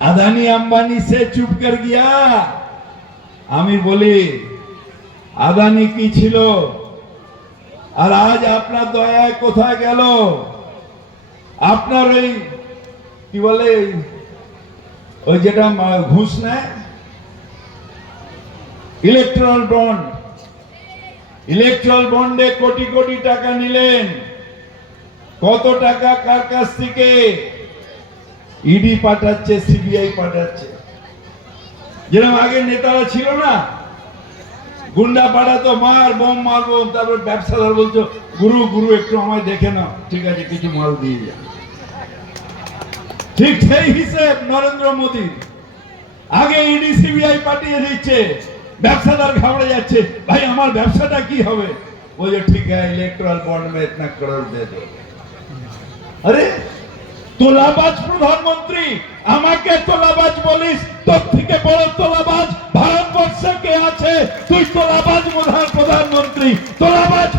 আদানি আম্বানি, সে চুপ কর গিয়া। আমি বলি, আদানি কি ছিল? আর আজ আপনার দয়ায় কোথায় গেল? আপনার ওই, কি বলে, ওই যেটা ঘুষ নেয়? ইলেকট্রাল বন্ড ইলেকট্রাল বন্ডে কোটি কোটি টাকা নিলেন। কত টাকা কার কাছ থেকে? ইডি পাঠাচ্ছে সিবিআই পাঠাচ্ছে। যেরকম আগে নেতারা ছিল না, গুন্ডা পাড়া তো মার বোম মারবো, তারপর ব্যবসাদার বলছো গুরু গুরু, একটু আমায় দেখে নাও, ঠিক আছে, কিছু মাল দিয়ে যা। ঠিক সেই হিসেব নরেন্দ্র মোদী। আগে ইডি সিবিআই পাঠিয়ে দিচ্ছে, ব্যবসাদার ঘাবড়ে যাচ্ছে, ভাই, আমার ব্যবসাটা কি হবে? বলছে, ঠিক আছে ইলেকট্রাল বন্ড মে ইতনা করোড় দে দো আরে তোলাবাজ প্রধানমন্ত্রী, আমাকে তোলাবাজ বলিস, তোর থেকে বড় তোলাবাজ ভারতবর্ষে কে আছে? তুই তোলাবাজ প্রধানমন্ত্রী, তোলাবাজ